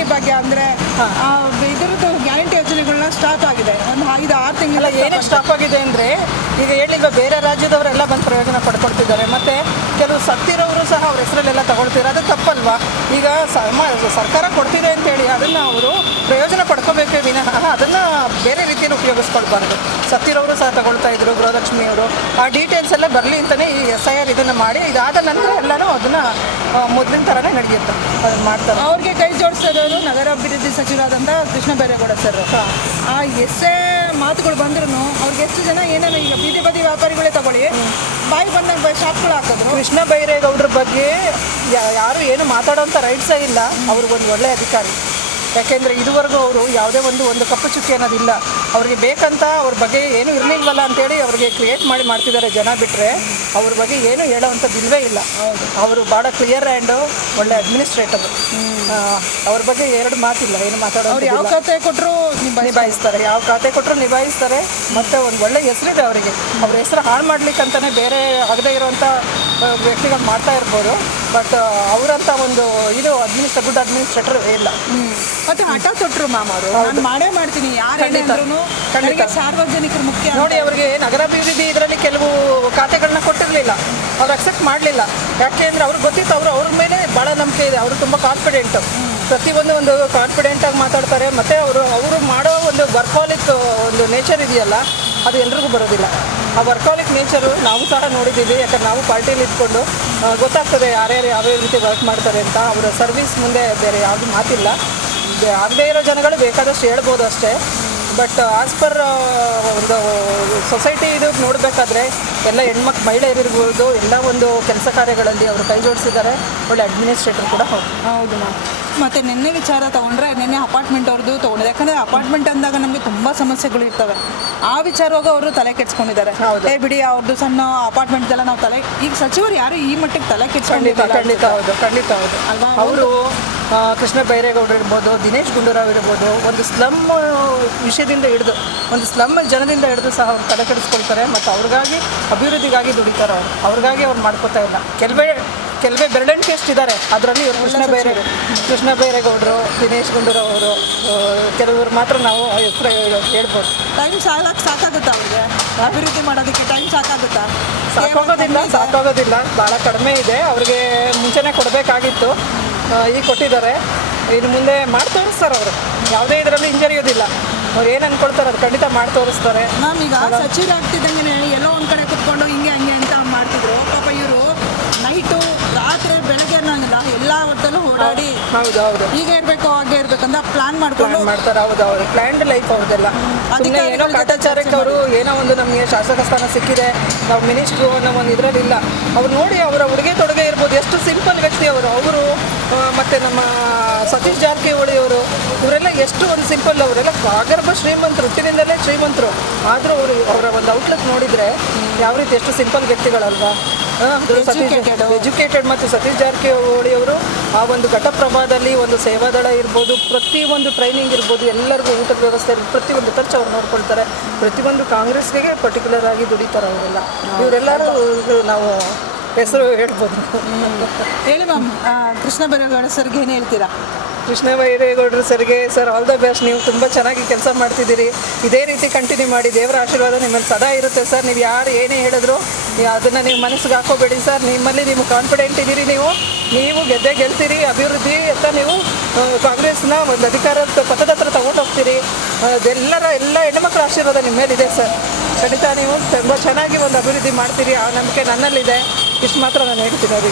Guarantee ಭಾಗ್ಯ ಅಂದರೆ ಇದರದ್ದು guarantee ಯೋಜನೆಗಳನ್ನ ಸ್ಟಾಪ್ ಆಗಿದೆ. ಒಂದು 5-6 ತಿಂಗಳ ಏನಕ್ಕೆ ಸ್ಟಾಪ್ ಆಗಿದೆ ಅಂದರೆ ಈಗ ಹೇಳಿಲ್ವ, ಬೇರೆ ರಾಜ್ಯದವರೆಲ್ಲ ಬಂದು ಪ್ರಯೋಜನ ಪಡ್ಕೊಳ್ತಿದ್ದಾರೆ. ಮತ್ತು ಕೆಲವು ಸತ್ತಿರೋರು ಸಹ ಅವ್ರ ಹೆಸರಲ್ಲೆಲ್ಲ ತಗೊಳ್ತಿದ್ದಾರೆ. ಅದು ತಪ್ಪಲ್ವಾ? ಈಗ ಸರ್ಕಾರ ಕೊಡ್ತಿದೆ ಅಂತೇಳಿ ಅದನ್ನು ಅವರು ಪ್ರಯೋಜನ ಪಡ್ಕೋಬೇಕೇ ವಿನಃ ಅದನ್ನು ಬೇರೆ ರೀತಿಯಲ್ಲಿ ಉಪಯೋಗಿಸ್ಕೊಳ್ಬಾರ್ದು. ಸತ್ತಿರೋರು ಸಹ ತಗೊಳ್ತಾ ಇದ್ರು ಗೃಹಲಕ್ಷ್ಮಿಯವರು. ಆ ಡೀಟೇಲ್ಸ್ ಎಲ್ಲ ಬರಲಿ ಅಂತಲೇ ಈ SIR ಇದನ್ನು ಮಾಡಿ, ಇದಾದ ನಂತರ ಎಲ್ಲನೂ ಅದನ್ನು ಮೊದಲಿನ ಥರನೇ ನಡೆಯುತ್ತೆ, ಅದನ್ನು ಮಾಡ್ತಾರೆ. ಅವ್ರಿಗೆ ಕೈ ಜೋಡಿಸ್ತಾ ಇರೋರು ನಗರಾಭಿವೃದ್ಧಿ ಸಚಿವರಾದಂಥ ಕೃಷ್ಣ ಬೈರೇಗೌಡ ಸರ್. ಆ ಎಷ್ಟೇ ಮಾತುಗಳು ಬಂದ್ರೂ ಅವ್ರಿಗೆ ಎಷ್ಟು ಜನ ಏನೇನು ಈಗ ಬೀದಿ ಬದಿ ವ್ಯಾಪಾರಿಗಳೇ ತಗೊಳ್ಳಿ ಬಾಯಿ ಬಂದಾಗ ಶಾಪ್ಗಳು ಹಾಕಿದ್ರು. ಕೃಷ್ಣ ಬೈರೇಗೌಡರ ಬಗ್ಗೆ ಯಾರು ಏನು ಮಾತಾಡೋಂಥ ರೈಟ್ಸೇ ಇಲ್ಲ. ಅವ್ರಿಗೊಂದು ಒಳ್ಳೆಯ ಅಧಿಕಾರಿ. ಯಾಕೆಂದರೆ ಇದುವರೆಗೂ ಅವರು ಯಾವುದೇ ಒಂದು ಕಪ್ಪು ಚುಕ್ಕಿ ಅನ್ನೋದಿಲ್ಲ. ಅವ್ರಿಗೆ ಬೇಕಂತ ಅವ್ರ ಬಗ್ಗೆ ಏನೂ ಇರಲಿಲ್ವಲ್ಲ ಅಂತೇಳಿ ಅವ್ರಿಗೆ ಕ್ರಿಯೇಟ್ ಮಾಡ್ತಿದ್ದಾರೆ ಜನ. ಬಿಟ್ಟರೆ ಅವ್ರ ಬಗ್ಗೆ ಏನೂ ಹೇಳೋವಂಥದ್ದು ಇಲ್ಲವೇ ಇಲ್ಲ. ಅವರು ಭಾಳ ಕ್ಲಿಯರ್ ಆ್ಯಂಡು ಒಳ್ಳೆ ಅಡ್ಮಿನಿಸ್ಟ್ರೇಟರ್. ಅವ್ರ ಬಗ್ಗೆ ಎರಡು ಮಾತಿಲ್ಲ, ಏನು ಮಾತಾಡೋದು. ಯಾವ ಖಾತೆ ಕೊಟ್ಟರು ನಿಭಾಯಿಸ್ತಾರೆ, ಯಾವ ಖಾತೆ ಕೊಟ್ಟರು ನಿಭಾಯಿಸ್ತಾರೆ. ಮತ್ತು ಒಂದು ಒಳ್ಳೆ ಹೆಸರಿದೆ ಅವರಿಗೆ. ಅವ್ರ ಹೆಸರು ಹಾಳು ಮಾಡ್ಲಿಕ್ಕಂತಲೇ ಬೇರೆ ಆಗದೇ ಇರೋವಂಥ ವ್ಯಕ್ತಿಗಳು ಮಾಡ್ತಾ ಇರ್ಬೋದು. ಬಟ್ ಅವರಂಥ ಒಂದು ಇದು ಗುಡ್ ಅಡ್ಮಿನಿಸ್ಟ್ರೇಟರ್ ಇಲ್ಲ. ಮತ್ತೆ ಹಠ ತೊಟ್ಟರು ಮ್ಯಾಮ್ ಅವರು, ನಾನು ಮಾಡೇ ಮಾಡ್ತೀನಿ ಖಂಡಿತ ಸಾರ್ವಜನಿಕರು ಮುಖ್ಯ ನೋಡಿ. ಅವರಿಗೆ ನಗರಾಭಿವೃದ್ಧಿ ಇದರಲ್ಲಿ ಕೆಲವು ಖಾತೆಗಳನ್ನ ಕೊಟ್ಟಿರಲಿಲ್ಲ, ಅವ್ರು ಅಕ್ಸೆಪ್ಟ್ ಮಾಡಲಿಲ್ಲ. ಯಾಕೆ ಅಂದರೆ ಅವ್ರಿಗೆ ಗೊತ್ತಿತ್ತು, ಅವ್ರ ಮೇಲೆ ಭಾಳ ನಂಬಿಕೆ ಇದೆ. ಅವರು ತುಂಬ ಕಾನ್ಫಿಡೆಂಟು, ಪ್ರತಿಯೊಂದು ಕಾನ್ಫಿಡೆಂಟಾಗಿ ಮಾತಾಡ್ತಾರೆ. ಮತ್ತು ಅವರು ಮಾಡೋ ಒಂದು ವರ್ಕಾಲಿಕ್ ಒಂದು ನೇಚರ್ ಇದೆಯಲ್ಲ, ಅದು ಎಲ್ರಿಗೂ ಬರೋದಿಲ್ಲ. ಆ ವರ್ಕಾಲಿಕ್ ನೇಚರು ನಾವು ಸಹ ನೋಡಿದ್ದೀವಿ. ಯಾಕಂದ್ರೆ ನಾವು ಪಾರ್ಟಿಯಲ್ಲಿ ಇಟ್ಕೊಂಡು ಗೊತ್ತಾಗ್ತದೆ ಯಾರ್ಯಾರು ಯಾವ್ಯಾವ ರೀತಿ ವರ್ಕ್ ಮಾಡ್ತಾರೆ ಅಂತ. ಅವರ ಸರ್ವಿಸ್ ಮುಂದೆ ಬೇರೆ ಯಾವುದು ಮಾತಿಲ್ಲ. ಆಗದೇ ಇರೋ ಜನಗಳು ಬೇಕಾದಷ್ಟು ಹೇಳ್ಬೋದು ಅಷ್ಟೇ. ಬಟ್ ಆಸ್ ಪರ್ ಒಂದು ಸೊಸೈಟಿ ಇದು ನೋಡಬೇಕಾದ್ರೆ ಎಲ್ಲ ಮಹಿಳೆಯರಿರ್ಬೋದು ಎಲ್ಲ ಒಂದು ಕೆಲಸ ಕಾರ್ಯಗಳಲ್ಲಿ ಅವರು ಕೈ ಜೋಡಿಸಿದ್ದಾರೆ. ಒಳ್ಳೆ ಅಡ್ಮಿನಿಸ್ಟ್ರೇಟರ್ ಕೂಡ ಹೌದು ಮ್ಯಾಮ್. ಮತ್ತು ನಿನ್ನೆ ವಿಚಾರ ತೊಗೊಂಡ್ರೆ ನಿನ್ನೆ ಅಪಾರ್ಟ್ಮೆಂಟ್ ಅವ್ರದ್ದು ತೊಗೊಂಡಿದೆ. ಯಾಕಂದರೆ ಅಪಾರ್ಟ್ಮೆಂಟ್ ಅಂದಾಗ ನಮಗೆ ತುಂಬ ಸಮಸ್ಯೆಗಳು ಇರ್ತವೆ. ಆ ವಿಚಾರವಾಗ ಅವರು ತಲೆ ಕೆಡ್ಸ್ಕೊಂಡಿದ್ದಾರೆ. ಬಿಡಿ ಅವ್ರದ್ದು ಸಣ್ಣ ಅಪಾರ್ಟ್ಮೆಂಟ್ದೆಲ್ಲ ನಾವು ಈಗ ಸಚಿವರು ಯಾರು ಈ ಮಟ್ಟಿಗೆ ತಲೆ ಕೆಡ್ಸ್ಕೊಂಡಿದ್ದಾರೆ. ಖಂಡಿತ ಹೌದು ಅಲ್ವಾ? ಅವರು ಕೃಷ್ಣ ಬೈರೇಗೌಡರು ಇರ್ಬೋದು, ದಿನೇಶ್ ಗುಂಡೂರಾವ್ ಇರ್ಬೋದು, ಒಂದು ಸ್ಲಮ್ ವಿಷಯದಿಂದ ಹಿಡಿದು ಒಂದು ಸ್ಲಮ್ ಜನದಿಂದ ಹಿಡಿದು ಸಹ ಅವ್ರು ತಲೆ ಕೆಡಿಸ್ಕೊಳ್ತಾರೆ. ಮತ್ತು ಅವ್ರಿಗಾಗಿ ಅಭಿವೃದ್ಧಿಗಾಗಿ ದುಡಿತಾರೆ. ಅವ್ರಿಗಾಗಿ ಅವ್ರು ಮಾಡ್ಕೋತಾ ಇಲ್ಲ. ಕೆಲವೇ ಬೆರಳೆಣಿಕೆ ಎಷ್ಟಿದ್ದಾರೆ ಅದರಲ್ಲಿ ಇವರು ಕೃಷ್ಣ ಬೈರೇಗೌಡರು, ದಿನೇಶ್ ಗುಂಡೂರಾವ್ ಅವರು, ಕೆಲವರು ಮಾತ್ರ ನಾವು ಹೆಸರು ಹೇಳ್ಬೋದು. ಟೈಮ್ ಸಾಕಾಗುತ್ತಾ ಅವ್ರಿಗೆ ಅಭಿವೃದ್ಧಿ ಮಾಡೋದಕ್ಕೆ? ಟೈಮ್ ಸಾಕಾಗುತ್ತಾ? ಸಾಕಾಗೋದಿಲ್ಲ, ಭಾಳ ಕಡಿಮೆ ಇದೆ. ಅವ್ರಿಗೆ ಮುಂಚೆನೇ ಕೊಡಬೇಕಾಗಿತ್ತು, ಈಗ ಕೊಟ್ಟಿದ್ದಾರೆ. ಇನ್ನು ಮುಂದೆ ಮಾಡಿ ತೋರಿಸ್ತಾರೆ. ಅವರು ಯಾವುದೇ ಇದರಲ್ಲಿ ಹಿಂಜರಿಯೋದಿಲ್ಲ. ಅವ್ರು ಏನು ಅಂದ್ಕೊಳ್ತಾರೆ ಅದು ಖಂಡಿತ ಮಾಡಿ ತೋರಿಸ್ತಾರೆ. ಮ್ಯಾಮ್, ಈಗ ಸಚಿವರಾಗ್ತಿದ್ದಂಗೆ ಎಲ್ಲೋ ಒಂದು ಕಡೆ ಕುತ್ಕೊಂಡು ಹಿಂಗೆ ಅಂತ ಮಾಡ್ತಿದ್ರು. ಪಾಪ ಇವರು ನೈಟು ರಾತ್ರಿ ಬೆಳಗ್ಗೆ ಅನ್ನೋಂಗಿಲ್ಲ, ಎಲ್ಲ ಹೊತ್ತಲ್ಲೂ ಓಡಾಡಿ ಹೀಗೆ ಇರಬೇಕು ಹಾಗೆ ಇರಬೇಕಂತ ಪ್ಲಾನ್ ಮಾಡ್ತಾರೆ. ಹೌದು, ಪ್ಲ್ಯಾನ್ಡ್ ಲೈಫ್ ಅವ್ರದ್ದೆಲ್ಲ. ಸುಮ್ಮನೆ ಏನೋ ಕಾಟಾಚಾರಕ್ಕೆ ಅವರು ಏನೋ ಒಂದು ನಮಗೆ ಶಾಸಕ ಸ್ಥಾನ ಸಿಕ್ಕಿದೆ, ನಾವು ಮಿನಿಸ್ಟ್ರು ಅನ್ನೋ ಒಂದು ಇದರಲ್ಲಿಲ್ಲ. ಅವ್ರು ನೋಡಿ ಅವರ ಉಡುಗೆ ತೊಡುಗೆ ಇರ್ಬೋದು, ಎಷ್ಟು ಸಿಂಪಲ್ ವ್ಯಕ್ತಿ ಅವರು. ಮತ್ತು ನಮ್ಮ ಸತೀಶ್ ಜಾರಕಿಹೊಳಿ ಅವರು, ಇವರೆಲ್ಲ ಎಷ್ಟು ಒಂದು ಸಿಂಪಲ್. ಅವರೆಲ್ಲ ಆಗರ್ಭ ಶ್ರೀಮಂತರು, ಹುಟ್ಟಿನಿಂದಲೇ ಶ್ರೀಮಂತರು. ಆದರೂ ಅವರ ಒಂದು ಔಟ್ಲುಕ್ ನೋಡಿದರೆ ಯಾವ ರೀತಿ ಎಷ್ಟು ಸಿಂಪಲ್ ವ್ಯಕ್ತಿಗಳಲ್ವಾ. ಎಜುಕೇಟೆಡ್. ಮತ್ತು ಸತೀಶ್ ಜಾರಕಿಹೊಳಿ ಅವರು ಆ ಒಂದು ಘಟಪ್ರಭಾದಲ್ಲಿ ಒಂದು ಸೇವಾದಳ ಇರ್ಬೋದು, ಪ್ರತಿಯೊಂದು ಟ್ರೈನಿಂಗ್ ಇರ್ಬೋದು, ಎಲ್ಲರಿಗೂ ಊಟದ ವ್ಯವಸ್ಥೆ ಇರ್ಬೋದು, ಪ್ರತಿಯೊಂದು ಖರ್ಚು ಅವ್ರು ನೋಡ್ಕೊಳ್ತಾರೆ. ಪ್ರತಿಯೊಂದು ಕಾಂಗ್ರೆಸ್ಗೆ ಪರ್ಟಿಕ್ಯುಲರ್ ಆಗಿ ದುಡಿತಾರೆ ಅವರೆಲ್ಲ. ಇವರೆಲ್ಲರೂ ನಾವು ಹೆಸರು ಹೇಳ್ಬೋದು. ಹೇಳಿ ಮ್ಯಾಮ್, ಕೃಷ್ಣ ಬೈರೇಗೌಡ ಸರ್ಗೆ ಏನು ಹೇಳ್ತೀರಾ? ಕೃಷ್ಣ ಬೈರೇಗೌಡರು ಸರ್ಗೆ ಸರ್ ಆಲ್ ದ ಬೆಸ್ಟ್. ನೀವು ತುಂಬ ಚೆನ್ನಾಗಿ ಕೆಲಸ ಮಾಡ್ತಿದ್ದೀರಿ. ಇದೇ ರೀತಿ ಕಂಟಿನ್ಯೂ ಮಾಡಿ. ದೇವರ ಆಶೀರ್ವಾದ ನಿಮ್ಮಲ್ಲಿ ಸದಾ ಇರುತ್ತೆ ಸರ್. ನೀವು ಯಾರು ಏನೇ ಹೇಳಿದ್ರು ಅದನ್ನು ನೀವು ಮನಸ್ಸಿಗೆ ಹಾಕೋಬೇಡಿ ಸರ್. ನಿಮ್ಮಲ್ಲಿ ನೀವು ಕಾನ್ಫಿಡೆಂಟ್ ಇದ್ದೀರಿ. ನೀವು ಗೆಲ್ತೀರಿ. ಅಭಿವೃದ್ಧಿ ಅಂತ ನೀವು ಕಾಂಗ್ರೆಸ್ನ ಒಂದು ಅಧಿಕಾರದ ಪಥದ ಹತ್ರ ತಗೊಂಡು ಹೋಗ್ತೀರಿ. ಎಲ್ಲ ಹೆಣ್ಣುಮಕ್ಕಳ ಆಶೀರ್ವಾದ ನಿಮ್ಮ ಮೇಲಿದೆ ಸರ್. ಖಂಡಿತ ನೀವು ತುಂಬ ಚೆನ್ನಾಗಿ ಒಂದು ಅಭಿವೃದ್ಧಿ ಮಾಡ್ತೀರಿ. ಆ ನಂಬಿಕೆ ನನ್ನಲ್ಲಿದೆ. ಇಷ್ಟು ಮಾತ್ರ ನಾನು ಹೇಳ್ತೀನಿ ಅವರಿಗೆ.